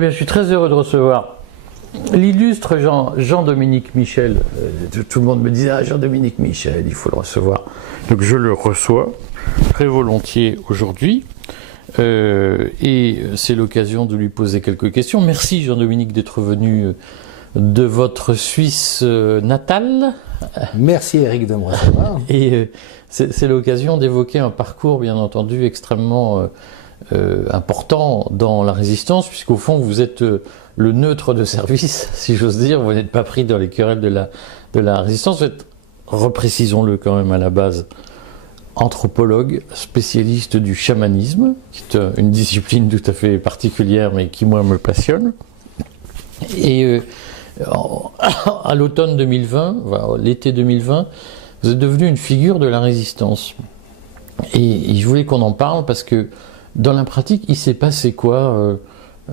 bien, je suis très heureux de recevoir l'illustre Jean-Dominique Michel. Tout le monde me disait « Ah, Jean-Dominique Michel, il faut le recevoir ». Donc je le reçois très volontiers aujourd'hui. Et c'est l'occasion de lui poser quelques questions. Merci Jean-Dominique d'être venu de votre Suisse natale. Merci Eric de me recevoir. Et c'est l'occasion d'évoquer un parcours bien entendu extrêmement important dans la résistance, puisqu'au fond vous êtes le neutre de service, si j'ose dire. Vous n'êtes pas pris dans les querelles de la résistance. Vous êtes, reprécisons-le quand même à la base, anthropologue, spécialiste du chamanisme, qui est une discipline tout à fait particulière, mais qui moi me passionne. Et à l'automne 2020, l'été 2020, vous êtes devenu une figure de la résistance. Et je voulais qu'on en parle parce que dans la pratique, il s'est passé quoi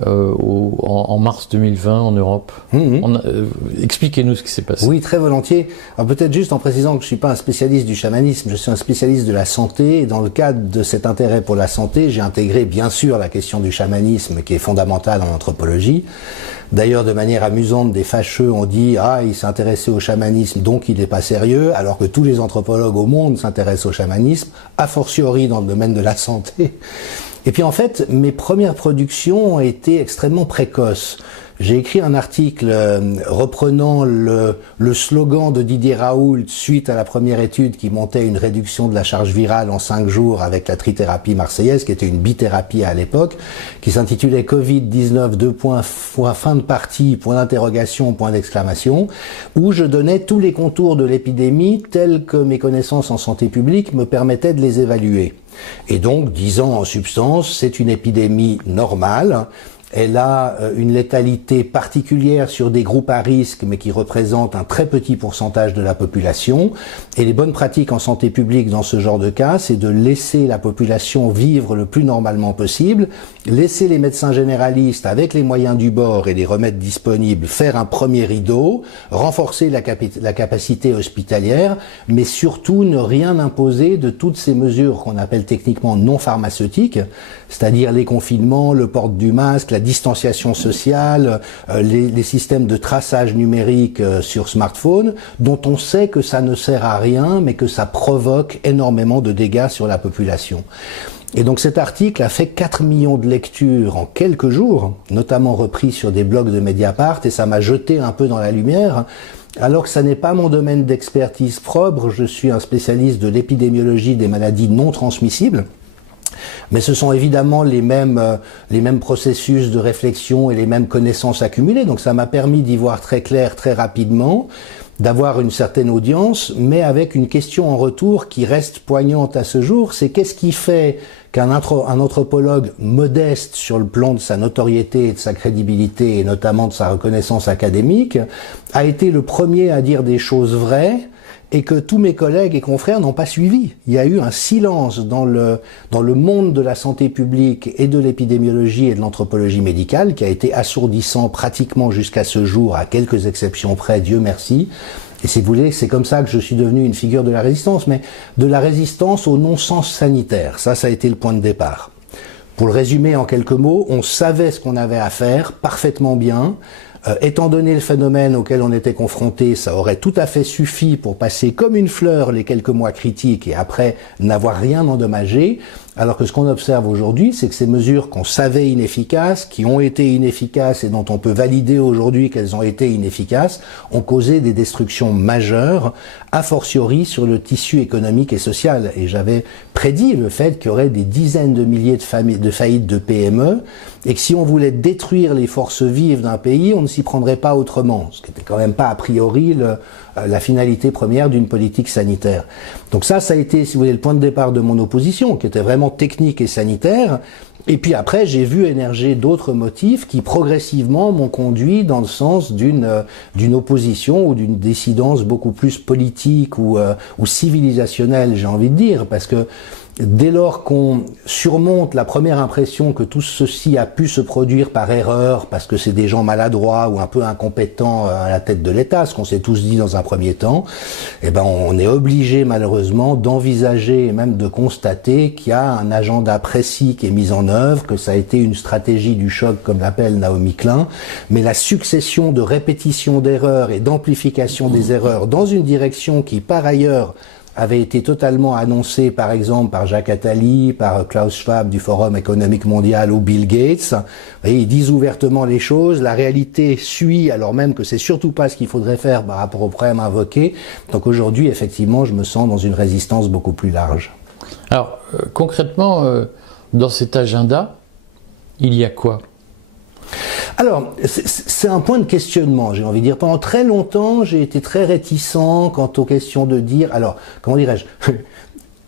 en mars 2020 en Europe? Expliquez-nous ce qui s'est passé. Oui, très volontiers. Alors peut-être juste en précisant que je ne suis pas un spécialiste du chamanisme, je suis un spécialiste de la santé, et dans le cadre de cet intérêt pour la santé, j'ai intégré bien sûr la question du chamanisme qui est fondamentale en anthropologie. D'ailleurs, de manière amusante, des fâcheux ont dit « Ah, il s'est intéressé au chamanisme, donc il n'est pas sérieux », alors que tous les anthropologues au monde s'intéressent au chamanisme, a fortiori dans le domaine de la santé. Et puis en fait, mes premières productions ont été extrêmement précoces. J'ai écrit un article reprenant le slogan de Didier Raoult suite à la première étude qui montait une réduction de la charge virale en 5 jours avec la trithérapie marseillaise, qui était une bithérapie à l'époque, qui s'intitulait Covid-19, fin de partie, point d'interrogation, point d'exclamation, où je donnais tous les contours de l'épidémie tels que mes connaissances en santé publique me permettaient de les évaluer. Et donc, disant en substance, c'est une épidémie normale. Elle a une létalité particulière sur des groupes à risque, mais qui représentent un très petit pourcentage de la population. Et les bonnes pratiques en santé publique dans ce genre de cas, c'est de laisser la population vivre le plus normalement possible, laisser les médecins généralistes, avec les moyens du bord et les remèdes disponibles, faire un premier rideau, renforcer la capacité hospitalière, mais surtout ne rien imposer de toutes ces mesures qu'on appelle techniquement non pharmaceutiques, c'est-à-dire les confinements, le port du masque, la distanciation sociale, les systèmes de traçage numérique sur smartphone, dont on sait que ça ne sert à rien, mais que ça provoque énormément de dégâts sur la population. Et donc cet article a fait 4 millions de lectures en quelques jours, notamment repris sur des blogs de Mediapart, et ça m'a jeté un peu dans la lumière. Alors que ça n'est pas mon domaine d'expertise propre, je suis un spécialiste de l'épidémiologie des maladies non transmissibles. Mais ce sont évidemment les mêmes processus de réflexion et les mêmes connaissances accumulées. Donc ça m'a permis d'y voir très clair très rapidement, d'avoir une certaine audience, mais avec une question en retour qui reste poignante à ce jour, c'est qu'est-ce qui fait qu'un anthropologue modeste sur le plan de sa notoriété et de sa crédibilité, et notamment de sa reconnaissance académique, a été le premier à dire des choses vraies, et que tous mes collègues et confrères n'ont pas suivi. Il y a eu un silence dans le monde de la santé publique et de l'épidémiologie et de l'anthropologie médicale qui a été assourdissant pratiquement jusqu'à ce jour, à quelques exceptions près, Dieu merci. Et si vous voulez, c'est comme ça que je suis devenu une figure de la résistance, mais de la résistance au non-sens sanitaire. Ça a été le point de départ. Pour le résumer en quelques mots, on savait ce qu'on avait à faire parfaitement bien. Étant donné le phénomène auquel on était confronté, ça aurait tout à fait suffi pour passer comme une fleur les quelques mois critiques et après n'avoir rien endommagé. Alors que ce qu'on observe aujourd'hui, c'est que ces mesures qu'on savait inefficaces, qui ont été inefficaces et dont on peut valider aujourd'hui qu'elles ont été inefficaces, ont causé des destructions majeures, a fortiori sur le tissu économique et social. Et j'avais prédit le fait qu'il y aurait des dizaines de milliers de faillites de PME, et que si on voulait détruire les forces vives d'un pays, on ne s'y prendrait pas autrement. Ce qui n'était quand même pas a priori la finalité première d'une politique sanitaire. Donc ça a été, si vous voulez, le point de départ de mon opposition, qui était vraiment technique et sanitaire. Et puis après, j'ai vu émerger d'autres motifs qui progressivement m'ont conduit dans le sens d'une opposition ou d'une dissidence beaucoup plus politique ou civilisationnelle, j'ai envie de dire, parce que dès lors qu'on surmonte la première impression que tout ceci a pu se produire par erreur, parce que c'est des gens maladroits ou un peu incompétents à la tête de l'État, ce qu'on s'est tous dit dans un premier temps, eh ben on est obligé malheureusement d'envisager et même de constater qu'il y a un agenda précis qui est mis en œuvre, que ça a été une stratégie du choc comme l'appelle Naomi Klein, mais la succession de répétitions d'erreurs et d'amplification des erreurs dans une direction qui par ailleurs avait été totalement annoncé par exemple par Jacques Attali, par Klaus Schwab du Forum économique mondial ou Bill Gates. Vous voyez, ils disent ouvertement les choses, la réalité suit alors même que c'est surtout pas ce qu'il faudrait faire par rapport aux problèmes invoqués. Donc aujourd'hui, effectivement, je me sens dans une résistance beaucoup plus large. Alors, concrètement, dans cet agenda, il y a quoi ? Alors, c'est un point de questionnement, j'ai envie de dire. Pendant très longtemps, j'ai été très réticent quant aux questions de dire... Alors, comment dirais-je ?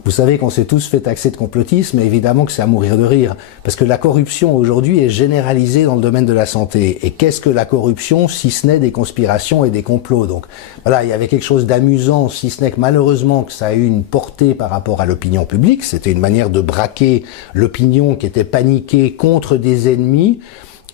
Vous savez qu'on s'est tous fait taxer de complotisme, mais évidemment que c'est à mourir de rire. Parce que la corruption, aujourd'hui, est généralisée dans le domaine de la santé. Et qu'est-ce que la corruption, si ce n'est des conspirations et des complots ? Donc, voilà, il y avait quelque chose d'amusant, si ce n'est que malheureusement que ça a eu une portée par rapport à l'opinion publique. C'était une manière de braquer l'opinion qui était paniquée contre des ennemis.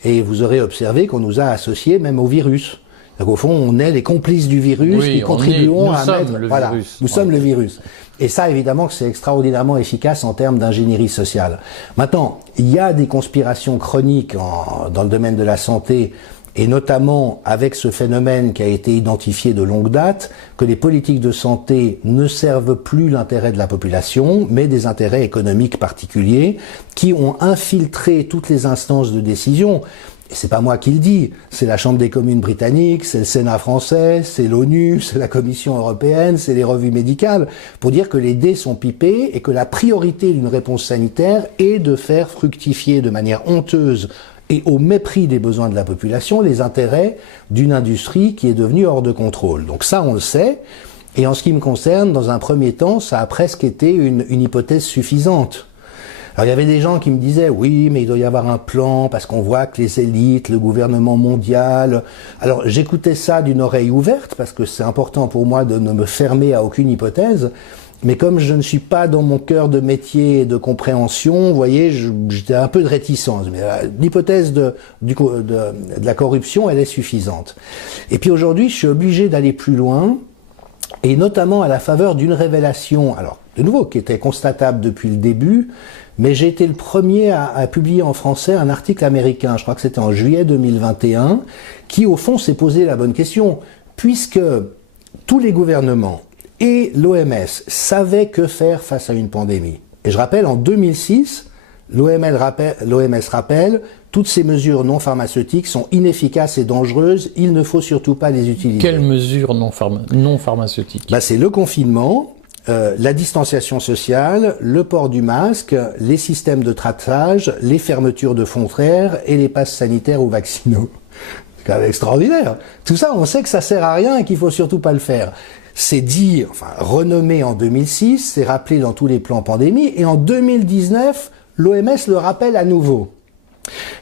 Et vous aurez observé qu'on nous a associés même au virus. Donc, au fond, on est les complices du virus qui contribuons à mettre... Voilà, nous sommes le virus. Et ça, évidemment, que c'est extraordinairement efficace en termes d'ingénierie sociale. Maintenant, il y a des conspirations chroniques dans le domaine de la santé, et notamment avec ce phénomène qui a été identifié de longue date, que les politiques de santé ne servent plus l'intérêt de la population, mais des intérêts économiques particuliers, qui ont infiltré toutes les instances de décision. Et c'est pas moi qui le dis, c'est la Chambre des communes britannique, c'est le Sénat français, c'est l'ONU, c'est la Commission européenne, c'est les revues médicales, pour dire que les dés sont pipés et que la priorité d'une réponse sanitaire est de faire fructifier de manière honteuse et au mépris des besoins de la population les intérêts d'une industrie qui est devenue hors de contrôle. Donc ça, on le sait. Et en ce qui me concerne, dans un premier temps, ça a presque été une hypothèse suffisante. Alors il y avait des gens qui me disaient oui, mais il doit y avoir un plan parce qu'on voit que les élites, le gouvernement mondial. Alors j'écoutais ça d'une oreille ouverte parce que c'est important pour moi de ne me fermer à aucune hypothèse. Mais comme je ne suis pas dans mon cœur de métier et de compréhension, vous voyez, j'étais un peu de réticence. Mais l'hypothèse de la corruption, elle est suffisante. Et puis aujourd'hui, je suis obligé d'aller plus loin, et notamment à la faveur d'une révélation, alors de nouveau, qui était constatable depuis le début, mais j'ai été le premier à publier en français un article américain, je crois que c'était en juillet 2021, qui au fond s'est posé la bonne question, puisque tous les gouvernements et l'OMS savaient que faire face à une pandémie. Et je rappelle, en 2006, l'OMS rappelle, toutes ces mesures non pharmaceutiques sont inefficaces et dangereuses, il ne faut surtout pas les utiliser. Quelles mesures non pharmaceutiques ? C'est le confinement, la distanciation sociale, le port du masque, les systèmes de traçage, les fermetures de frontières et les passes sanitaires ou vaccinaux. C'est quand même extraordinaire. Tout ça, on sait que ça sert à rien et qu'il faut surtout pas le faire. C'est dit, renommé en 2006, c'est rappelé dans tous les plans pandémie, et en 2019, l'OMS le rappelle à nouveau.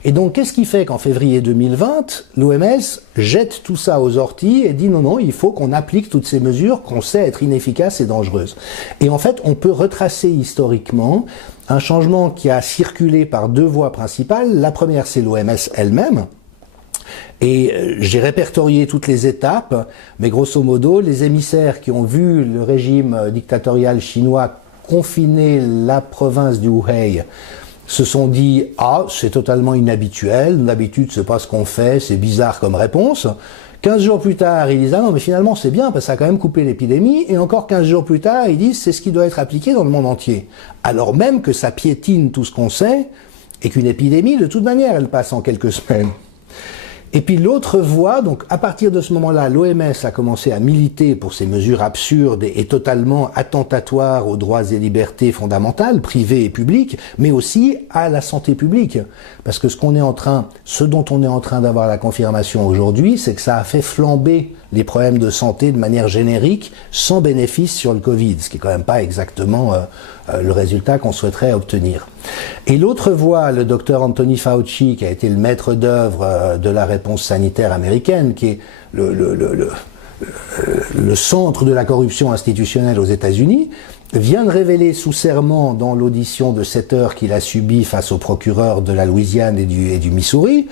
Et donc, qu'est-ce qui fait qu'en février 2020, l'OMS jette tout ça aux orties et dit non, il faut qu'on applique toutes ces mesures qu'on sait être inefficaces et dangereuses. Et en fait, on peut retracer historiquement un changement qui a circulé par deux voies principales. La première, c'est l'OMS elle-même. Et j'ai répertorié toutes les étapes, mais grosso modo, les émissaires qui ont vu le régime dictatorial chinois confiner la province du Hubei se sont dit « Ah, c'est totalement inhabituel, d'habitude c'est pas ce qu'on fait, c'est bizarre comme réponse ». 15 jours plus tard, ils disent « Ah non, mais finalement c'est bien, parce que ça a quand même coupé l'épidémie ». Et encore 15 jours plus tard, ils disent « C'est ce qui doit être appliqué dans le monde entier ». Alors même que ça piétine tout ce qu'on sait, et qu'une épidémie, de toute manière, elle passe en quelques semaines. Et puis l'autre voie, donc à partir de ce moment-là, l'OMS a commencé à militer pour ces mesures absurdes et totalement attentatoires aux droits et libertés fondamentales, privées et publiques, mais aussi à la santé publique. Parce que ce dont on est en train d'avoir la confirmation aujourd'hui, c'est que ça a fait flamber les problèmes de santé de manière générique, sans bénéfice sur le Covid, ce qui est quand même pas exactement le résultat qu'on souhaiterait obtenir. Et l'autre voie, le docteur Anthony Fauci, qui a été le maître d'œuvre de la réponse sanitaire américaine, qui est le centre de la corruption institutionnelle aux États-Unis, vient de révéler sous serment dans l'audition de 7 heures qu'il a subie face au procureur de la Louisiane et du Missouri,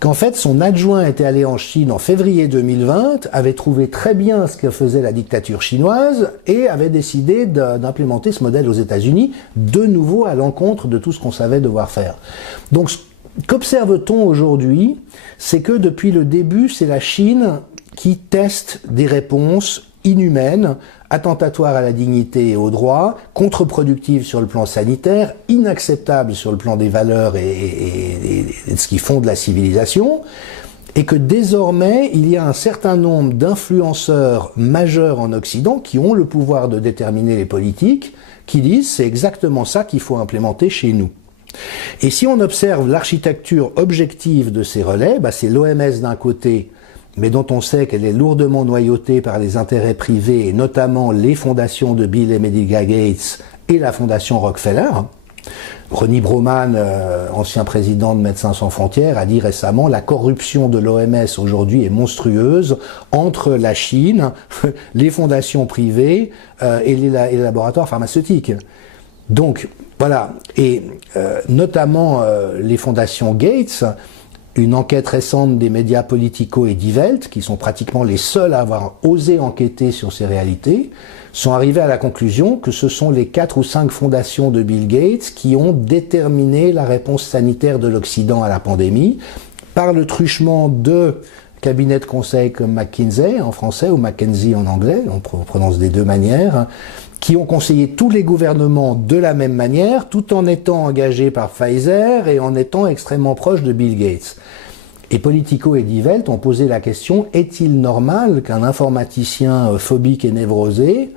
qu'en fait son adjoint était allé en Chine en février 2020, avait trouvé très bien ce que faisait la dictature chinoise et avait décidé d'implémenter ce modèle aux États-Unis, de nouveau à l'encontre de tout ce qu'on savait devoir faire. Donc qu'observe-t-on aujourd'hui? C'est que depuis le début, c'est la Chine qui teste des réponses inhumaines, attentatoires à la dignité et aux droits, contre-productives sur le plan sanitaire, inacceptables sur le plan des valeurs et de ce qui fonde la civilisation, et que désormais, il y a un certain nombre d'influenceurs majeurs en Occident qui ont le pouvoir de déterminer les politiques, qui disent c'est exactement ça qu'il faut implémenter chez nous. Et si on observe l'architecture objective de ces relais, c'est l'OMS d'un côté, mais dont on sait qu'elle est lourdement noyautée par les intérêts privés, et notamment les fondations de Bill et Melinda Gates et la fondation Rockefeller. Ronnie Broman, ancien président de Médecins sans frontières, a dit récemment la corruption de l'OMS aujourd'hui est monstrueuse entre la Chine, les fondations privées et les laboratoires pharmaceutiques. Donc voilà, et notamment les fondations Gates. Une enquête récente des médias Politico et Die Welt, qui sont pratiquement les seuls à avoir osé enquêter sur ces réalités, sont arrivés à la conclusion que ce sont les 4 ou 5 fondations de Bill Gates qui ont déterminé la réponse sanitaire de l'Occident à la pandémie par le truchement de cabinets de conseil comme McKinsey en français ou McKinsey en anglais, on prononce des deux manières, qui ont conseillé tous les gouvernements de la même manière, tout en étant engagés par Pfizer et en étant extrêmement proches de Bill Gates. Et Politico et Die Welt ont posé la question, est-il normal qu'un informaticien phobique et névrosé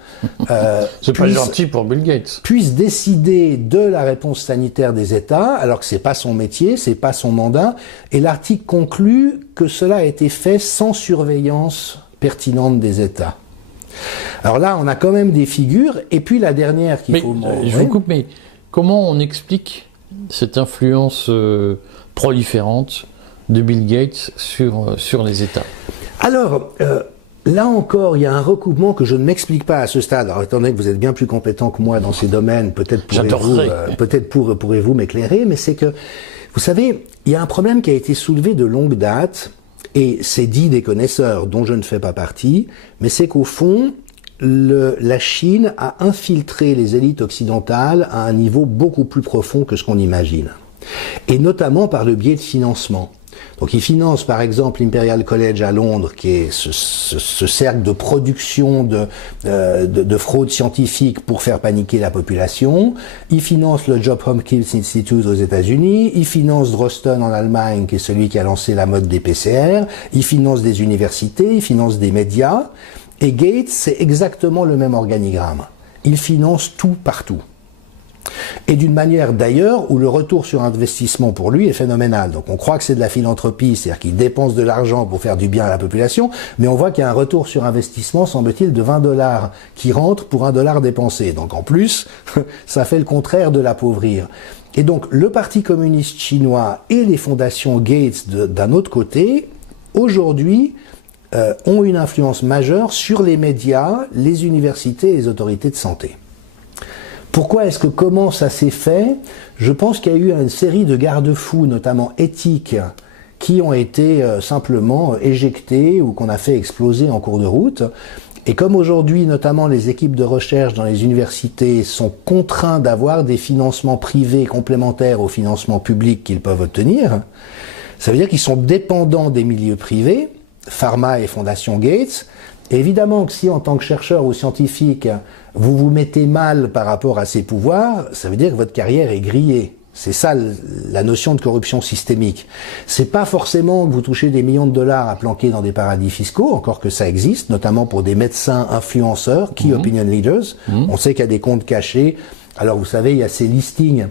c'est pas gentil pour Bill Gates, puisse décider de la réponse sanitaire des États, alors que c'est pas son métier, c'est pas son mandat, et l'article conclut que cela a été fait sans surveillance pertinente des États. Alors là, on a quand même des figures, et puis la dernière qu'il faut... Je vous coupe, mais comment on explique cette influence proliférante de Bill Gates sur les États? Alors, là encore, il y a un recoupement que je ne m'explique pas à ce stade. Alors, étant donné que vous êtes bien plus compétent que moi dans ces domaines, peut-être pourrez-vous m'éclairer, mais c'est que, vous savez, il y a un problème qui a été soulevé de longue date, et c'est dit des connaisseurs, dont je ne fais pas partie, mais c'est qu'au fond, la Chine a infiltré les élites occidentales à un niveau beaucoup plus profond que ce qu'on imagine. Et notamment par le biais de financement. Donc ils financent par exemple l'Imperial College à Londres, qui est ce cercle de production de fraude scientifique pour faire paniquer la population. Ils financent le Johns Hopkins Institute aux États-Unis. Ils financent Drosten en Allemagne, qui est celui qui a lancé la mode des PCR. Ils financent des universités, ils financent des médias. Et Gates, c'est exactement le même organigramme. Il finance tout partout. Et d'une manière d'ailleurs où le retour sur investissement pour lui est phénoménal. Donc on croit que c'est de la philanthropie, c'est-à-dire qu'il dépense de l'argent pour faire du bien à la population, mais on voit qu'il y a un retour sur investissement, semble-t-il, de 20 $ qui rentre pour $1 dépensé. Donc en plus, ça fait le contraire de l'appauvrir. Et donc le Parti communiste chinois et les fondations Gates d'un autre côté, aujourd'hui, ont une influence majeure sur les médias, les universités et les autorités de santé. Comment ça s'est fait? Je pense qu'il y a eu une série de garde-fous, notamment éthiques, qui ont été simplement éjectés ou qu'on a fait exploser en cours de route. Et comme aujourd'hui, notamment les équipes de recherche dans les universités sont contraints d'avoir des financements privés complémentaires aux financements publics qu'ils peuvent obtenir, ça veut dire qu'ils sont dépendants des milieux privés, Pharma et Fondation Gates. Et évidemment que si en tant que chercheur ou scientifique, vous vous mettez mal par rapport à ces pouvoirs, ça veut dire que votre carrière est grillée. C'est ça la notion de corruption systémique. C'est pas forcément que vous touchez des millions de $ à planquer dans des paradis fiscaux, encore que ça existe, notamment pour des médecins influenceurs, key opinion leaders. On sait qu'il y a des comptes cachés. Alors vous savez, il y a ces listings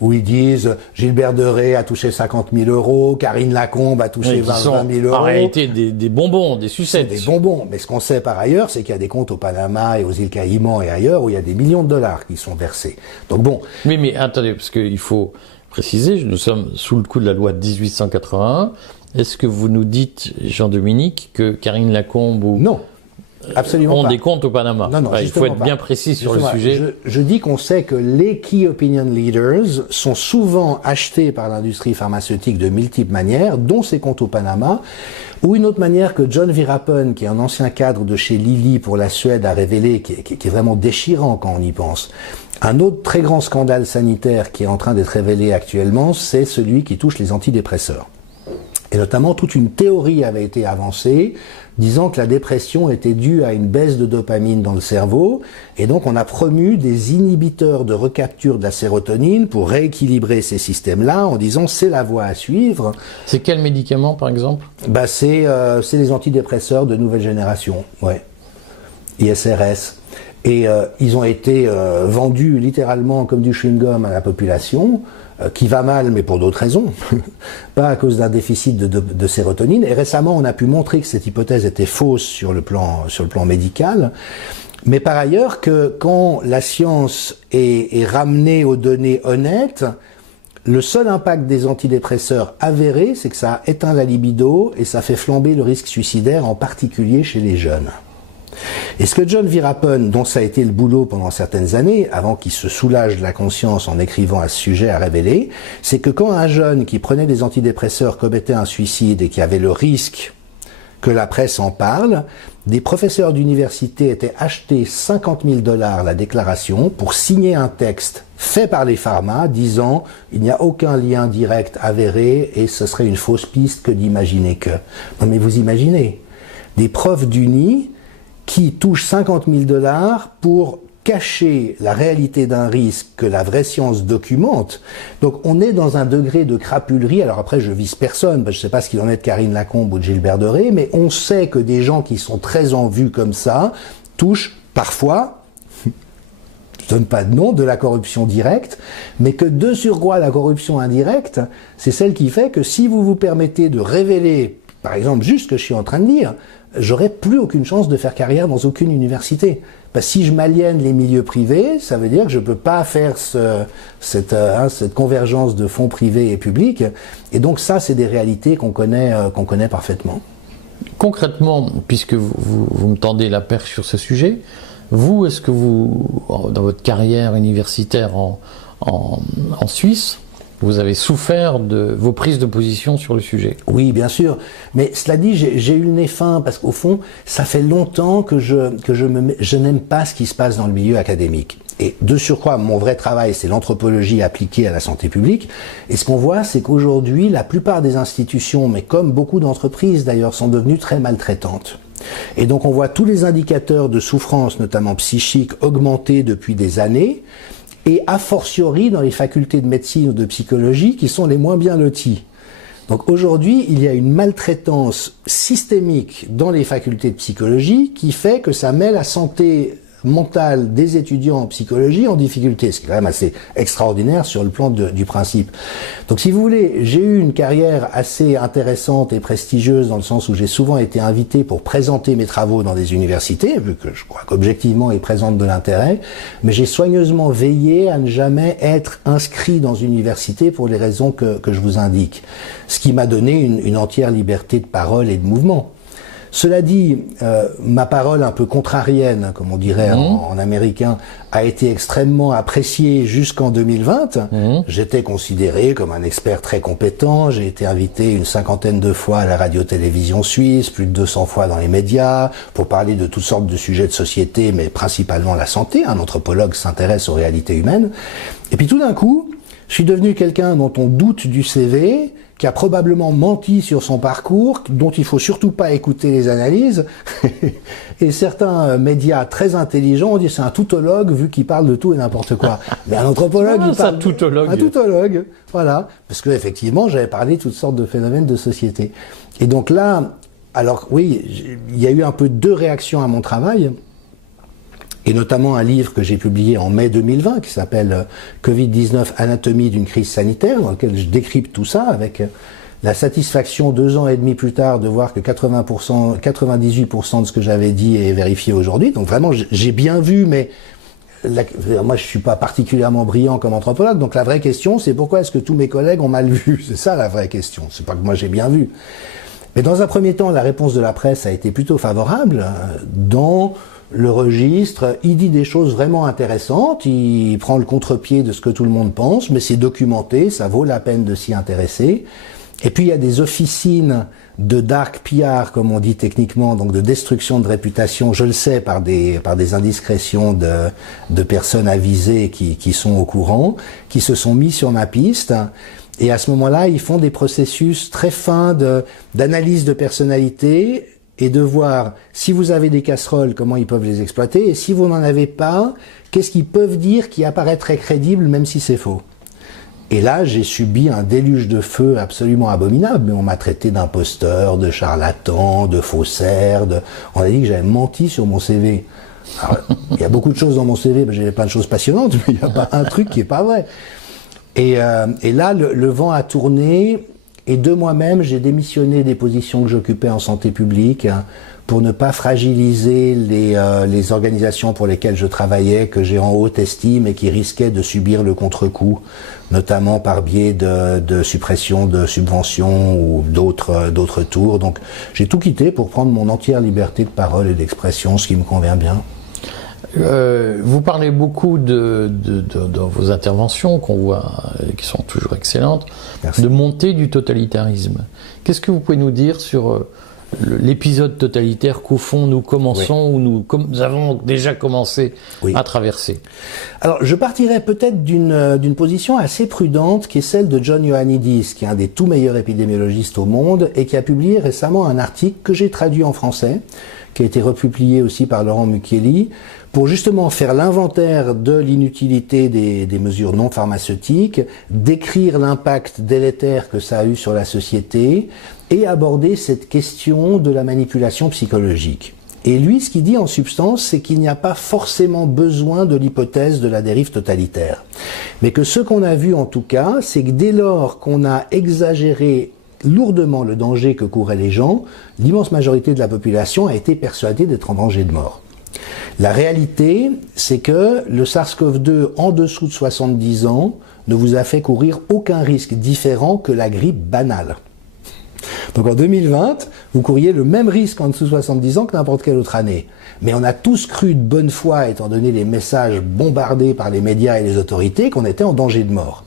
où ils disent Gilbert Deray a touché 50 000 €, Karine Lacombe a touché 20 000 €. En réalité, des bonbons, des sucettes. Des bonbons. Mais ce qu'on sait par ailleurs, c'est qu'il y a des comptes au Panama et aux îles Caïmans et ailleurs où il y a des millions de $ qui sont versés. Donc bon. Oui, mais attendez, parce qu'il faut préciser, nous sommes sous le coup de la loi de 1881. Est-ce que vous nous dites, Jean-Dominique, que Karine Lacombe ou... Non. Absolument ont pas. des comptes au Panama. Non, Il faut être bien précis sur le sujet. Je dis qu'on sait que les Key Opinion Leaders sont souvent achetés par l'industrie pharmaceutique de multiples manières, dont ces comptes au Panama, ou une autre manière que John Virapen, qui est un ancien cadre de chez Lilly pour la Suède, a révélé, qui est vraiment déchirant quand on y pense. Un autre très grand scandale sanitaire qui est en train d'être révélé actuellement, c'est celui qui touche les antidépresseurs. Et notamment, toute une théorie avait été avancée, disant que la dépression était due à une baisse de dopamine dans le cerveau, et donc on a promu des inhibiteurs de recapture de la sérotonine pour rééquilibrer ces systèmes-là, en disant c'est la voie à suivre. C'est quel médicament, par exemple? C'est les antidépresseurs de nouvelle génération, ouais. ISRS. Et ils ont été vendus littéralement comme du chewing-gum à la population, qui va mal, mais pour d'autres raisons, pas à cause d'un déficit de sérotonine. Et récemment, on a pu montrer que cette hypothèse était fausse sur le plan médical. Mais par ailleurs, que quand la science est ramenée aux données honnêtes, le seul impact des antidépresseurs avérés, c'est que ça éteint la libido et ça fait flamber le risque suicidaire, en particulier chez les jeunes. Et ce que John Virapen, dont ça a été le boulot pendant certaines années, avant qu'il se soulage de la conscience en écrivant à ce sujet, a révélé, c'est que quand un jeune qui prenait des antidépresseurs commettait un suicide et qui avait le risque que la presse en parle, des professeurs d'université étaient achetés 50 000 $ la déclaration pour signer un texte fait par les pharmas disant il n'y a aucun lien direct avéré et ce serait une fausse piste que d'imaginer que. Non mais vous imaginez, des profs d'uni qui touchent 50 000 $ pour cacher la réalité d'un risque que la vraie science documente. Donc on est dans un degré de crapulerie. Alors après, je vise personne, parce que je ne sais pas ce qu'il en est de Karine Lacombe ou de Gilbert Doré, mais on sait que des gens qui sont très en vue comme ça touchent parfois, je donne pas de nom, de la corruption directe, mais que de surcroît la corruption indirecte, c'est celle qui fait que si vous vous permettez de révéler, par exemple, juste ce que je suis en train de dire, j'aurais plus aucune chance de faire carrière dans aucune université. Parce que si je m'aliène les milieux privés, ça veut dire que je peux pas faire cette convergence de fonds privés et publics. Et donc ça, c'est des réalités qu'on connaît parfaitement. Concrètement, puisque vous me tendez la perche sur ce sujet, vous, est-ce que vous, dans votre carrière universitaire en Suisse, vous avez souffert de vos prises de position sur le sujet? Oui, bien sûr. Mais cela dit, j'ai eu le nez fin parce qu'au fond, ça fait longtemps que je n'aime pas ce qui se passe dans le milieu académique. Et de surcroît, mon vrai travail, c'est l'anthropologie appliquée à la santé publique. Et ce qu'on voit, c'est qu'aujourd'hui, la plupart des institutions, mais comme beaucoup d'entreprises d'ailleurs, sont devenues très maltraitantes. Et donc on voit tous les indicateurs de souffrance, notamment psychique, augmenter depuis des années. Et a fortiori dans les facultés de médecine ou de psychologie qui sont les moins bien loties. Donc aujourd'hui, il y a une maltraitance systémique dans les facultés de psychologie qui fait que ça met la santé mentale des étudiants en psychologie en difficulté, ce qui est quand même assez extraordinaire sur le plan du principe. Donc si vous voulez, j'ai eu une carrière assez intéressante et prestigieuse dans le sens où j'ai souvent été invité pour présenter mes travaux dans des universités, vu que je crois qu'objectivement ils présentent de l'intérêt, mais j'ai soigneusement veillé à ne jamais être inscrit dans une université pour les raisons que je vous indique, ce qui m'a donné une entière liberté de parole et de mouvement. Cela dit, ma parole un peu contrarienne, comme on dirait en américain, a été extrêmement appréciée jusqu'en 2020. J'étais considéré comme un expert très compétent. J'ai été invité une 50aine de fois à la radio-télévision suisse, plus de 200 fois dans les médias, pour parler de toutes sortes de sujets de société, mais principalement la santé. Un anthropologue s'intéresse aux réalités humaines. Et puis tout d'un coup, je suis devenu quelqu'un dont on doute du CV, qui a probablement menti sur son parcours, dont il faut surtout pas écouter les analyses. Et certains médias très intelligents ont dit c'est un toutologue vu qu'il parle de tout et n'importe quoi. Mais un anthropologue, il parle... Un toutologue, voilà. Parce que effectivement, j'avais parlé de toutes sortes de phénomènes de société. Et donc là, alors oui, il y a eu un peu deux réactions à mon travail. Et notamment un livre que j'ai publié en mai 2020 qui s'appelle Covid-19 anatomie d'une crise sanitaire, dans lequel je décrypte tout ça avec la satisfaction 2 ans et demi plus tard de voir que 98% de ce que j'avais dit est vérifié aujourd'hui. Donc vraiment, j'ai bien vu, mais moi je suis pas particulièrement brillant comme anthropologue, donc la vraie question c'est pourquoi est-ce que tous mes collègues ont mal vu? C'est ça la vraie question, c'est pas que moi j'ai bien vu. Mais dans un premier temps, la réponse de la presse a été plutôt favorable. Dans le registre, il dit des choses vraiment intéressantes, il prend le contre-pied de ce que tout le monde pense, mais c'est documenté, ça vaut la peine de s'y intéresser. Et puis il y a des officines de dark PR, comme on dit techniquement, donc de destruction de réputation, je le sais par des indiscrétions de personnes avisées qui sont au courant, qui se sont mis sur ma piste. Et à ce moment-là, ils font des processus très fins d'analyse de personnalité et de voir si vous avez des casseroles, comment ils peuvent les exploiter, et si vous n'en avez pas, qu'est-ce qu'ils peuvent dire qui apparaîtrait crédible même si c'est faux. Et là, j'ai subi un déluge de feu absolument abominable, mais on m'a traité d'imposteur, de charlatan, de faussaire, on a dit que j'avais menti sur mon CV. Alors, il y a beaucoup de choses dans mon CV, j'avais plein de choses passionnantes, mais il n'y a pas un truc qui est pas vrai. Et là, le vent a tourné, et de moi-même, j'ai démissionné des positions que j'occupais en santé publique pour ne pas fragiliser les organisations pour lesquelles je travaillais, que j'ai en haute estime et qui risquaient de subir le contre-coup, notamment par biais de suppression de subventions ou d'autres tours. Donc j'ai tout quitté pour prendre mon entière liberté de parole et d'expression, ce qui me convient bien. Vous parlez beaucoup dans vos interventions qu'on voit, qui sont toujours excellentes, merci, de montée du totalitarisme. Qu'est-ce que vous pouvez nous dire sur l'épisode totalitaire qu'au fond nous commençons, oui, ou nous avons déjà commencé, oui, à traverser? Alors je partirais peut-être d'une position assez prudente qui est celle de John Ioannidis, qui est un des tout meilleurs épidémiologistes au monde et qui a publié récemment un article que j'ai traduit en français, qui a été republié aussi par Laurent Mucchielli, pour justement faire l'inventaire de l'inutilité des mesures non pharmaceutiques, décrire l'impact délétère que ça a eu sur la société et aborder cette question de la manipulation psychologique. Et lui, ce qu'il dit en substance, c'est qu'il n'y a pas forcément besoin de l'hypothèse de la dérive totalitaire. Mais que ce qu'on a vu en tout cas, c'est que dès lors qu'on a exagéré lourdement le danger que couraient les gens, l'immense majorité de la population a été persuadée d'être en danger de mort. La réalité, c'est que le SARS-CoV-2 en dessous de 70 ans ne vous a fait courir aucun risque différent que la grippe banale. Donc en 2020, vous couriez le même risque en dessous de 70 ans que n'importe quelle autre année. Mais on a tous cru de bonne foi, étant donné les messages bombardés par les médias et les autorités, qu'on était en danger de mort.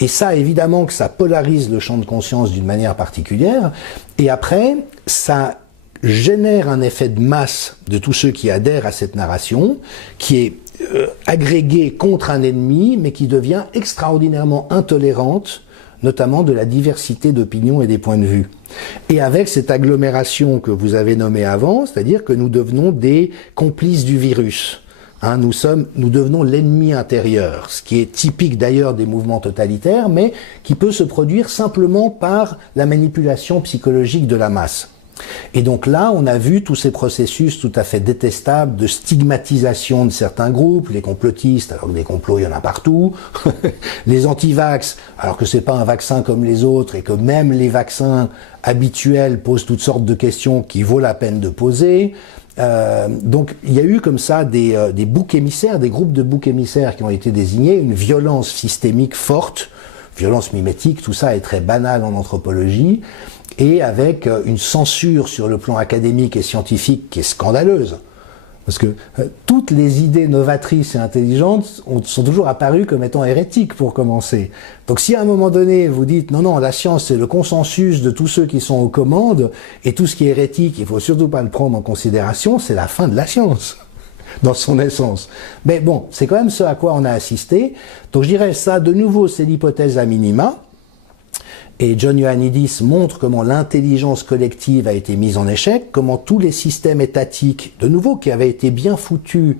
Et ça, évidemment que ça polarise le champ de conscience d'une manière particulière. Et après, ça génère un effet de masse de tous ceux qui adhèrent à cette narration, qui est agrégée contre un ennemi, mais qui devient extraordinairement intolérante, notamment de la diversité d'opinions et des points de vue. Et avec cette agglomération que vous avez nommée avant, c'est-à-dire que nous devenons des complices du virus. Nous devenons l'ennemi intérieur, ce qui est typique d'ailleurs des mouvements totalitaires, mais qui peut se produire simplement par la manipulation psychologique de la masse. Et donc là, on a vu tous ces processus tout à fait détestables de stigmatisation de certains groupes, les complotistes, alors que des complots, il y en a partout, les anti-vax, alors que c'est pas un vaccin comme les autres et que même les vaccins habituels posent toutes sortes de questions qui vaut la peine de poser. Donc il y a eu comme ça des boucs émissaires, des groupes de boucs émissaires qui ont été désignés, une violence systémique forte, violence mimétique, tout ça est très banal en anthropologie, et avec une censure sur le plan académique et scientifique qui est scandaleuse. Parce que toutes les idées novatrices et intelligentes sont toujours apparues comme étant hérétiques pour commencer. Donc si à un moment donné vous dites non, la science c'est le consensus de tous ceux qui sont aux commandes et tout ce qui est hérétique, il faut surtout pas le prendre en considération, c'est la fin de la science dans son essence. Mais bon, c'est quand même ce à quoi on a assisté. Donc je dirais ça, de nouveau, c'est l'hypothèse à minima. Et John Ioannidis montre comment l'intelligence collective a été mise en échec, comment tous les systèmes étatiques, de nouveau, qui avaient été bien foutus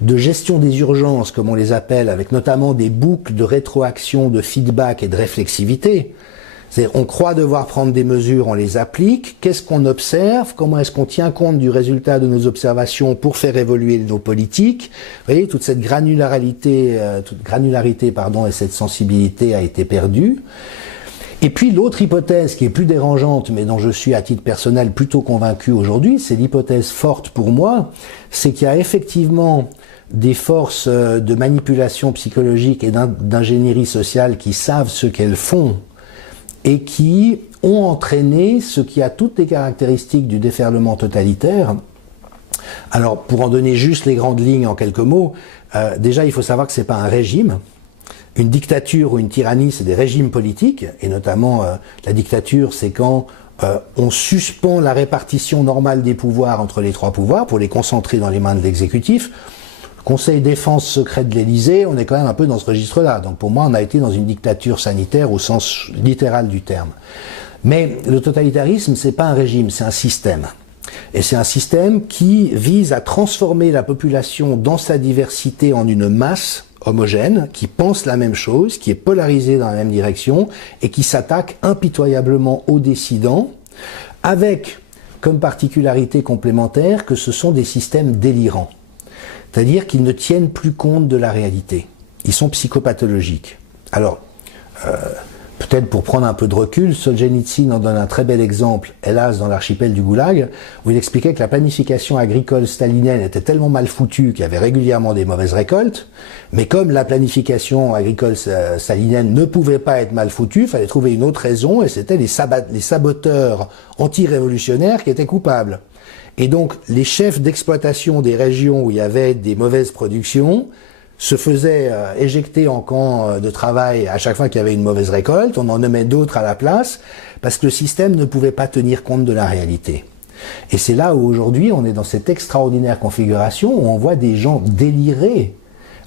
de gestion des urgences, comme on les appelle, avec notamment des boucles de rétroaction, de feedback et de réflexivité. C'est-à-dire, on croit devoir prendre des mesures, on les applique. Qu'est-ce qu'on observe? Comment est-ce qu'on tient compte du résultat de nos observations pour faire évoluer nos politiques? Vous voyez, toute cette granularité, et cette sensibilité a été perdue. Et puis l'autre hypothèse qui est plus dérangeante, mais dont je suis à titre personnel plutôt convaincu aujourd'hui, c'est l'hypothèse forte pour moi, c'est qu'il y a effectivement des forces de manipulation psychologique et d'ingénierie sociale qui savent ce qu'elles font et qui ont entraîné ce qui a toutes les caractéristiques du déferlement totalitaire. Alors, pour en donner juste les grandes lignes en quelques mots, déjà, il faut savoir que c'est pas un régime. Une dictature ou une tyrannie, c'est des régimes politiques, et notamment la dictature, c'est quand on suspend la répartition normale des pouvoirs entre les trois pouvoirs pour les concentrer dans les mains de l'exécutif. Conseil défense secret de l'Élysée, on est quand même un peu dans ce registre-là. Donc pour moi, on a été dans une dictature sanitaire au sens littéral du terme. Mais le totalitarisme, c'est pas un régime, c'est un système. Et c'est un système qui vise à transformer la population dans sa diversité en une masse homogène, qui pense la même chose, qui est polarisée dans la même direction, et qui s'attaque impitoyablement aux décidants, avec comme particularité complémentaire que ce sont des systèmes délirants. C'est-à-dire qu'ils ne tiennent plus compte de la réalité. Ils sont psychopathologiques. Alors, peut-être pour prendre un peu de recul, Solzhenitsyn en donne un très bel exemple, hélas, dans l'archipel du Goulag, où il expliquait que la planification agricole stalinienne était tellement mal foutue qu'il y avait régulièrement des mauvaises récoltes, mais comme la planification agricole stalinienne ne pouvait pas être mal foutue, il fallait trouver une autre raison, et c'était les saboteurs anti-révolutionnaires qui étaient coupables. Et donc, les chefs d'exploitation des régions où il y avait des mauvaises productions se faisaient éjecter en camp de travail à chaque fois qu'il y avait une mauvaise récolte. On en nommait d'autres à la place parce que le système ne pouvait pas tenir compte de la réalité. Et c'est là où aujourd'hui on est dans cette extraordinaire configuration où on voit des gens délirer,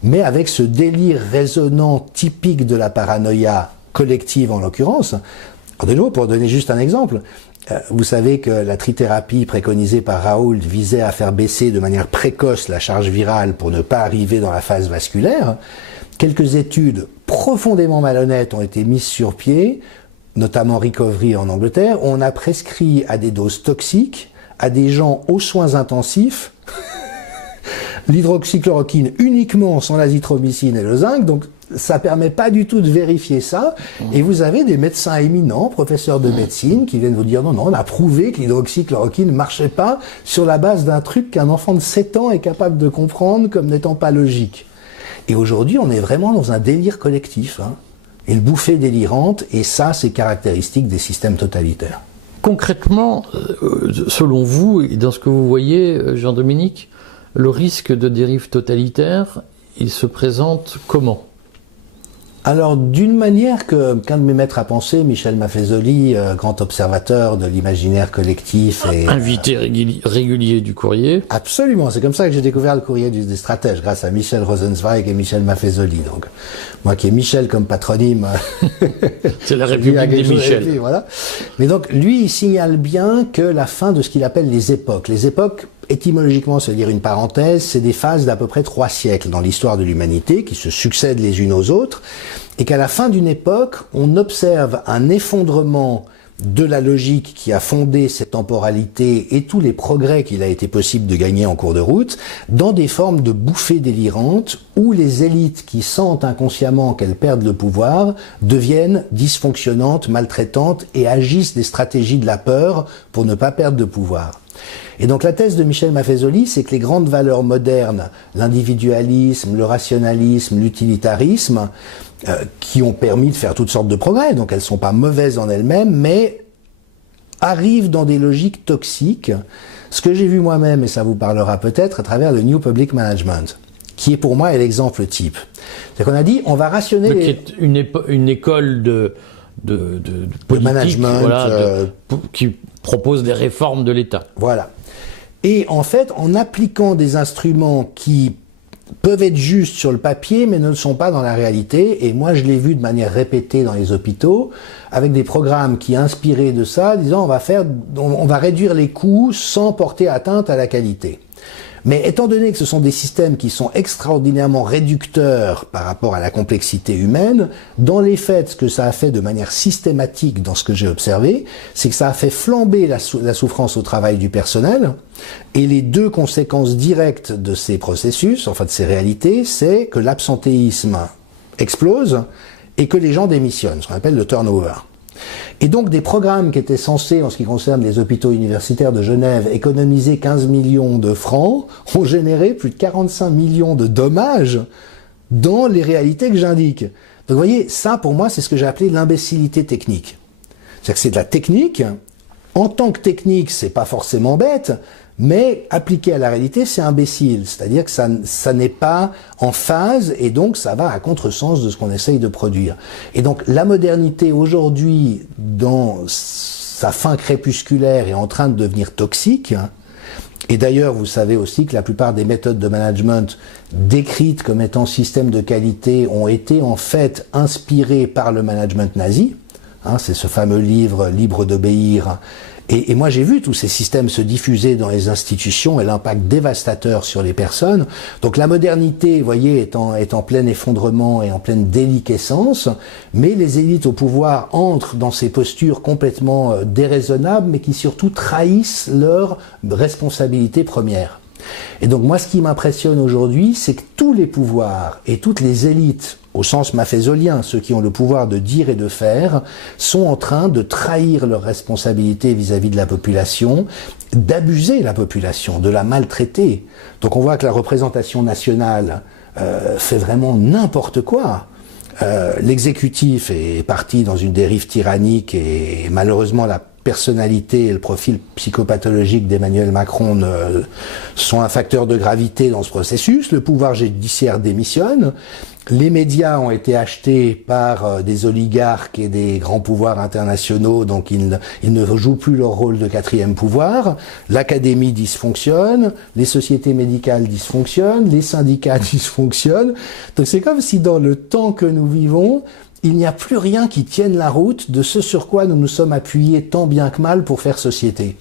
mais avec ce délire résonnant typique de la paranoïa collective en l'occurrence. De nouveau, pour donner juste un exemple, vous savez que la trithérapie préconisée par Raoult visait à faire baisser de manière précoce la charge virale pour ne pas arriver dans la phase vasculaire. Quelques études profondément malhonnêtes ont été mises sur pied, notamment Recovery en Angleterre, où on a prescrit à des doses toxiques à des gens aux soins intensifs l'hydroxychloroquine uniquement sans l'azithromycine et le zinc, donc ça permet pas du tout de vérifier ça, et vous avez des médecins éminents, professeurs de médecine, qui viennent vous dire non, on a prouvé que l'hydroxychloroquine ne marchait pas sur la base d'un truc qu'un enfant de 7 ans est capable de comprendre comme n'étant pas logique. Et aujourd'hui, on est vraiment dans un délire collectif, une bouffée délirante, et ça, c'est caractéristique des systèmes totalitaires. Concrètement, selon vous, et dans ce que vous voyez, Jean-Dominique, le risque de dérive totalitaire, il se présente comment ? Alors, d'une manière qu'un de mes maîtres à penser, Michel Maffezoli, grand observateur de l'imaginaire collectif et... Invité régulier du Courrier. Absolument, c'est comme ça que j'ai découvert le Courrier des stratèges, grâce à Michel Rosenzweig et Michel Maffezoli. Donc, moi qui ai Michel comme patronyme... c'est la République des Michel. Puis, voilà. Mais donc, lui, il signale bien que la fin de ce qu'il appelle les époques, étymologiquement, ça veut dire une parenthèse, c'est des phases d'à peu près 3 siècles dans l'histoire de l'humanité qui se succèdent les unes aux autres, et qu'à la fin d'une époque, on observe un effondrement de la logique qui a fondé cette temporalité et tous les progrès qu'il a été possible de gagner en cours de route, dans des formes de bouffées délirantes où les élites qui sentent inconsciemment qu'elles perdent le pouvoir deviennent dysfonctionnantes, maltraitantes et agissent des stratégies de la peur pour ne pas perdre de pouvoir. Et donc la thèse de Michel Maffezoli, c'est que les grandes valeurs modernes, l'individualisme, le rationalisme, l'utilitarisme, qui ont permis de faire toutes sortes de progrès, donc elles ne sont pas mauvaises en elles-mêmes, mais arrivent dans des logiques toxiques, ce que j'ai vu moi-même, et ça vous parlera peut-être, à travers le New Public Management, qui est pour moi l'exemple type. C'est qu'on a dit, on va rationner... Qui est une école de politique, management, voilà, qui propose des réformes de l'État. Voilà. Et en fait, en appliquant des instruments qui peuvent être justes sur le papier, mais ne le sont pas dans la réalité, et moi je l'ai vu de manière répétée dans les hôpitaux, avec des programmes qui inspiraient de ça, disant on va réduire les coûts sans porter atteinte à la qualité. Mais étant donné que ce sont des systèmes qui sont extraordinairement réducteurs par rapport à la complexité humaine, dans les faits, ce que ça a fait de manière systématique dans ce que j'ai observé, c'est que ça a fait flamber la souffrance au travail du personnel, et les deux conséquences directes de ces processus, enfin de ces réalités, c'est que l'absentéisme explose et que les gens démissionnent, ce qu'on appelle le turnover. Et donc des programmes qui étaient censés, en ce qui concerne les hôpitaux universitaires de Genève, économiser 15 millions de francs, ont généré plus de 45 millions de dommages dans les réalités que j'indique. Donc vous voyez, ça pour moi c'est ce que j'ai appelé l'imbécilité technique. C'est-à-dire que c'est de la technique. En tant que technique, c'est pas forcément bête, mais appliqué à la réalité, c'est imbécile. C'est-à-dire que ça n'est pas en phase et donc ça va à contresens de ce qu'on essaye de produire. Et donc la modernité aujourd'hui, dans sa fin crépusculaire, est en train de devenir toxique. Et d'ailleurs, vous savez aussi que la plupart des méthodes de management décrites comme étant système de qualité ont été en fait inspirées par le management nazi. C'est ce fameux livre « Libre d'obéir ». Et moi, j'ai vu tous ces systèmes se diffuser dans les institutions et l'impact dévastateur sur les personnes. Donc la modernité, vous voyez, est en plein effondrement et en pleine déliquescence, mais les élites au pouvoir entrent dans ces postures complètement déraisonnables, mais qui surtout trahissent leur responsabilité première. Et donc moi, ce qui m'impressionne aujourd'hui, c'est que tous les pouvoirs et toutes les élites, au sens mafézolien, ceux qui ont le pouvoir de dire et de faire, sont en train de trahir leurs responsabilités vis-à-vis de la population, d'abuser la population, de la maltraiter. Donc on voit que la représentation nationale fait vraiment n'importe quoi. L'exécutif est parti dans une dérive tyrannique et malheureusement la personnalité et le profil psychopathologique d'Emmanuel Macron sont un facteur de gravité dans ce processus. Le pouvoir judiciaire démissionne. Les médias ont été achetés par des oligarques et des grands pouvoirs internationaux, donc ils ne jouent plus leur rôle de quatrième pouvoir. L'académie dysfonctionne, les sociétés médicales dysfonctionnent, les syndicats dysfonctionnent. Donc c'est comme si dans le temps que nous vivons, il n'y a plus rien qui tienne la route de ce sur quoi nous nous sommes appuyés tant bien que mal pour faire société.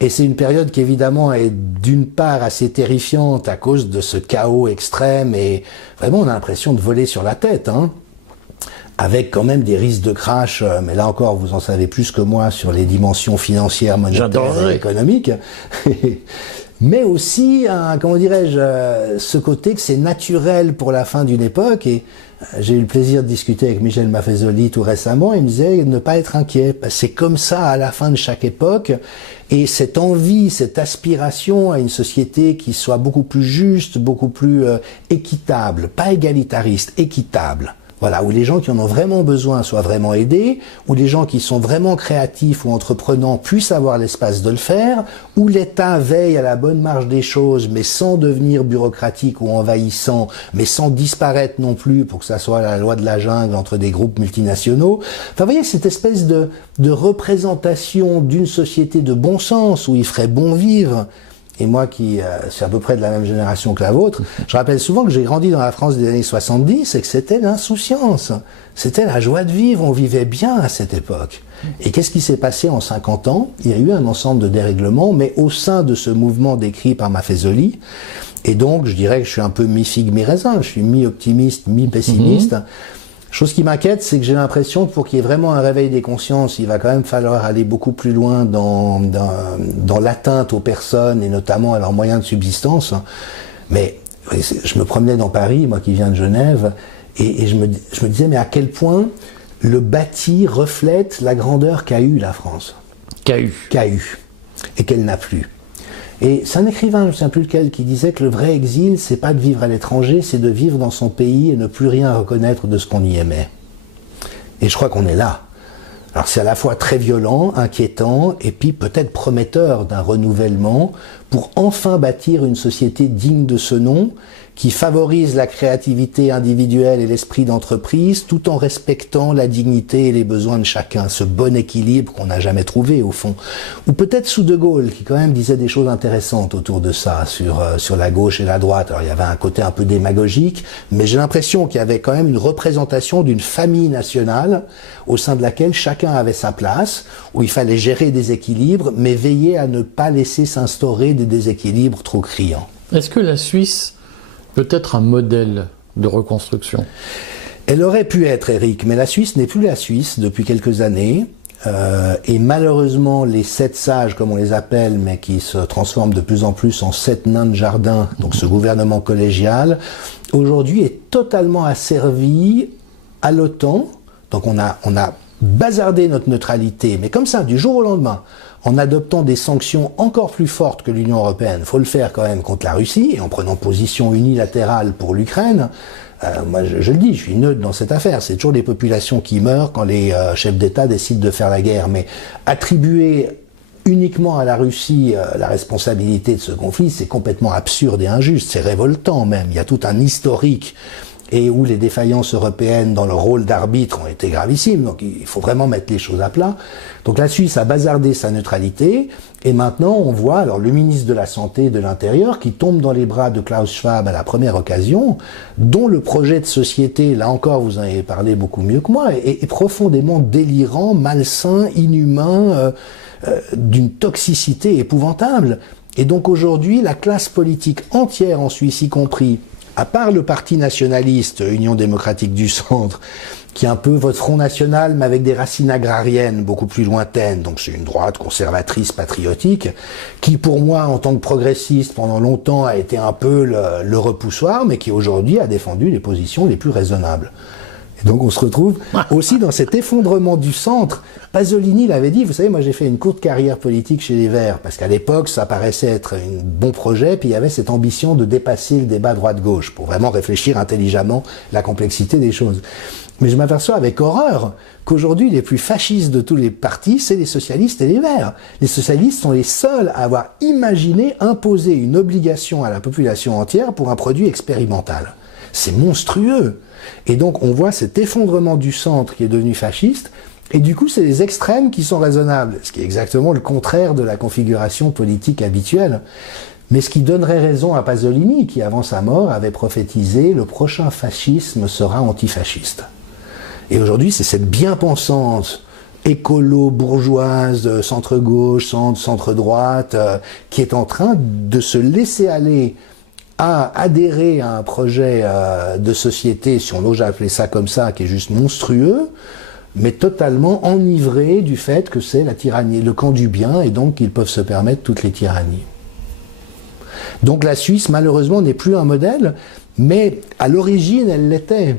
Et c'est une période qui évidemment est d'une part assez terrifiante à cause de ce chaos extrême et vraiment on a l'impression de voler sur la tête, avec quand même des risques de crash, mais là encore vous en savez plus que moi sur les dimensions financières, monétaires et économiques. Mais aussi, comment dirais-je, ce côté que c'est naturel pour la fin d'une époque. Et j'ai eu le plaisir de discuter avec Michel Maffezoli tout récemment. Il me disait ne pas être inquiet. C'est comme ça à la fin de chaque époque. Et cette envie, cette aspiration à une société qui soit beaucoup plus juste, beaucoup plus équitable, pas égalitariste, équitable. Voilà, où les gens qui en ont vraiment besoin soient vraiment aidés, où les gens qui sont vraiment créatifs ou entreprenants puissent avoir l'espace de le faire, où l'État veille à la bonne marche des choses, mais sans devenir bureaucratique ou envahissant, mais sans disparaître non plus pour que ça soit la loi de la jungle entre des groupes multinationaux. Enfin, vous voyez, cette espèce de représentation d'une société de bon sens, où il ferait bon vivre. Et moi qui suis à peu près de la même génération que la vôtre, je rappelle souvent que j'ai grandi dans la France des années 70 et que c'était l'insouciance. C'était la joie de vivre, on vivait bien à cette époque. Et qu'est-ce qui s'est passé en 50 ans? Il y a eu un ensemble de dérèglements, mais au sein de ce mouvement décrit par Maffezoli. Et donc, je dirais que je suis un peu mi-figue, mi-raisin. Je suis mi-optimiste, mi-pessimiste. Chose qui m'inquiète, c'est que j'ai l'impression que pour qu'il y ait vraiment un réveil des consciences, il va quand même falloir aller beaucoup plus loin dans l'atteinte aux personnes et notamment à leurs moyens de subsistance. Mais je me promenais dans Paris, moi qui viens de Genève, et je me disais, mais à quel point le bâti reflète la grandeur qu'a eue la France. Qu'a eu. Et qu'elle n'a plus. Et c'est un écrivain, je ne sais plus lequel, qui disait que le vrai exil, c'est pas de vivre à l'étranger, c'est de vivre dans son pays et ne plus rien reconnaître de ce qu'on y aimait. Et je crois qu'on est là. Alors c'est à la fois très violent, inquiétant, et puis peut-être prometteur d'un renouvellement pour enfin bâtir une société digne de ce nom, qui favorise la créativité individuelle et l'esprit d'entreprise, tout en respectant la dignité et les besoins de chacun, ce bon équilibre qu'on n'a jamais trouvé au fond. Ou peut-être sous De Gaulle, qui quand même disait des choses intéressantes autour de ça, sur la gauche et la droite. Alors il y avait un côté un peu démagogique, mais j'ai l'impression qu'il y avait quand même une représentation d'une famille nationale, au sein de laquelle chacun avait sa place, où il fallait gérer des équilibres, mais veiller à ne pas laisser s'instaurer des déséquilibres trop criants. Est-ce que la Suisse peut être un modèle de reconstruction? Elle aurait pu être, Eric, mais la Suisse n'est plus la Suisse depuis quelques années. Et malheureusement, les 7 sages, comme on les appelle, mais qui se transforment de plus en plus en 7 nains de jardin, donc ce gouvernement collégial, aujourd'hui est totalement asservi à l'OTAN. Donc on a bazardé notre neutralité, mais comme ça, du jour au lendemain. en adoptant des sanctions encore plus fortes que l'Union européenne. Il faut le faire quand même contre la Russie, et en prenant position unilatérale pour l'Ukraine. Moi, je le dis, je suis neutre dans cette affaire. C'est toujours les populations qui meurent quand les chefs d'État décident de faire la guerre. Mais attribuer uniquement à la Russie la responsabilité de ce conflit, c'est complètement absurde et injuste. C'est révoltant même. Il y a tout un historique et où les défaillances européennes dans leur rôle d'arbitre ont été gravissimes. Donc il faut vraiment mettre les choses à plat. Donc la Suisse a bazardé sa neutralité, et maintenant on voit alors le ministre de la Santé et de l'Intérieur qui tombe dans les bras de Klaus Schwab à la première occasion, dont le projet de société, là encore vous en avez parlé beaucoup mieux que moi, est profondément délirant, malsain, inhumain, d'une toxicité épouvantable. Et donc aujourd'hui, la classe politique entière en Suisse, y compris, à part le parti nationaliste, Union démocratique du centre, qui est un peu votre Front National, mais avec des racines agrariennes beaucoup plus lointaines, donc c'est une droite conservatrice, patriotique, qui pour moi, en tant que progressiste, pendant longtemps, a été un peu le repoussoir, mais qui aujourd'hui a défendu les positions les plus raisonnables. Et donc on se retrouve aussi dans cet effondrement du centre. Pasolini l'avait dit, vous savez, moi j'ai fait une courte carrière politique chez les Verts, parce qu'à l'époque ça paraissait être un bon projet, puis il y avait cette ambition de dépasser le débat droite-gauche, pour vraiment réfléchir intelligemment la complexité des choses. Mais je m'aperçois avec horreur qu'aujourd'hui les plus fascistes de tous les partis, c'est les socialistes et les Verts. Les socialistes sont les seuls à avoir imaginé imposer une obligation à la population entière pour un produit expérimental. C'est monstrueux. Et donc on voit cet effondrement du centre qui est devenu fasciste, et du coup c'est les extrêmes qui sont raisonnables, ce qui est exactement le contraire de la configuration politique habituelle. Mais ce qui donnerait raison à Pasolini, qui avant sa mort avait prophétisé « le prochain fascisme sera antifasciste ». Et aujourd'hui c'est cette bien-pensante écolo, bourgeoise, centre-gauche, centre-droite, qui est en train de se laisser aller à adhérer à un projet de société, si on ose appeler ça comme ça, qui est juste monstrueux, mais totalement enivré du fait que c'est la tyrannie, le camp du bien, et donc qu'ils peuvent se permettre toutes les tyrannies. Donc la Suisse, malheureusement, n'est plus un modèle, mais à l'origine, elle l'était.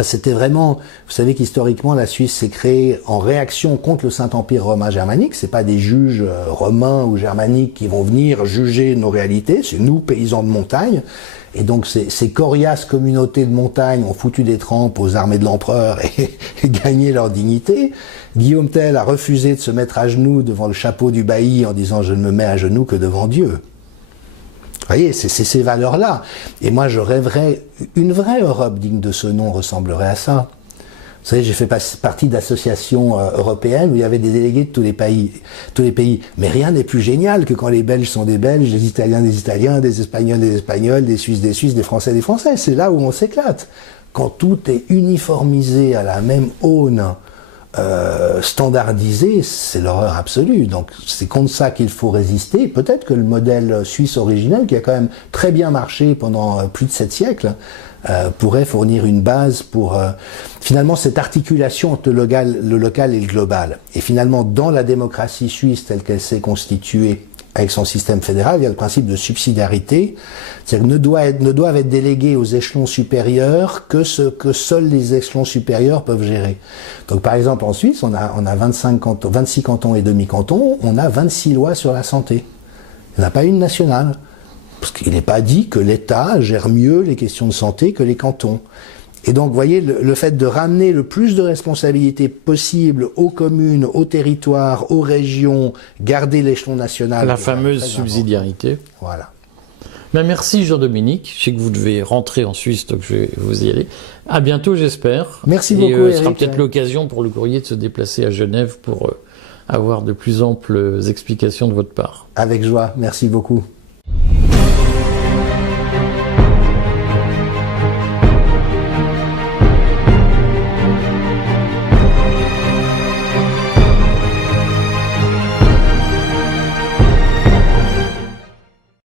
C'était vraiment, vous savez qu'historiquement la Suisse s'est créée en réaction contre le Saint-Empire romain germanique. C'est pas des juges romains ou germaniques qui vont venir juger nos réalités, c'est nous, paysans de montagne. Et donc ces coriaces communautés de montagne ont foutu des trempes aux armées de l'empereur et gagné leur dignité. Guillaume Tell a refusé de se mettre à genoux devant le chapeau du bailli en disant « je ne me mets à genoux que devant Dieu ». Vous voyez, c'est ces valeurs-là. Et moi, je rêverais, une vraie Europe digne de ce nom ressemblerait à ça. Vous savez, j'ai fait partie d'associations européennes où il y avait des délégués de tous les pays. Mais rien n'est plus génial que quand les Belges sont des Belges, les Italiens des Italiens, des Espagnols des Espagnols, des Suisses des Suisses, des Français des Français. C'est là où on s'éclate. Quand tout est uniformisé à la même aune, standardisé, c'est l'horreur absolue. Donc c'est contre ça qu'il faut résister. Peut-être que le modèle suisse originel, qui a quand même très bien marché pendant plus de 7 siècles, pourrait fournir une base pour finalement cette articulation entre le local et le global. Et finalement, dans la démocratie suisse telle qu'elle s'est constituée avec son système fédéral, il y a le principe de subsidiarité, c'est-à-dire que ne doivent être délégués aux échelons supérieurs que ce que seuls les échelons supérieurs peuvent gérer. Donc par exemple en Suisse, on a 26 cantons et demi-cantons, on a 26 lois sur la santé. Il n'y en a pas une nationale. Parce qu'il n'est pas dit que l'État gère mieux les questions de santé que les cantons. Et donc, vous voyez, le fait de ramener le plus de responsabilités possibles aux communes, aux territoires, aux régions, garder l'échelon national. La fameuse subsidiarité. Voilà. Ben merci Jean-Dominique. Je sais que vous devez rentrer en Suisse, donc je vais vous y aller. À bientôt, j'espère. Merci beaucoup, Eric. Ce sera peut-être l'occasion pour le courrier de se déplacer à Genève pour avoir de plus amples explications de votre part. Avec joie. Merci beaucoup.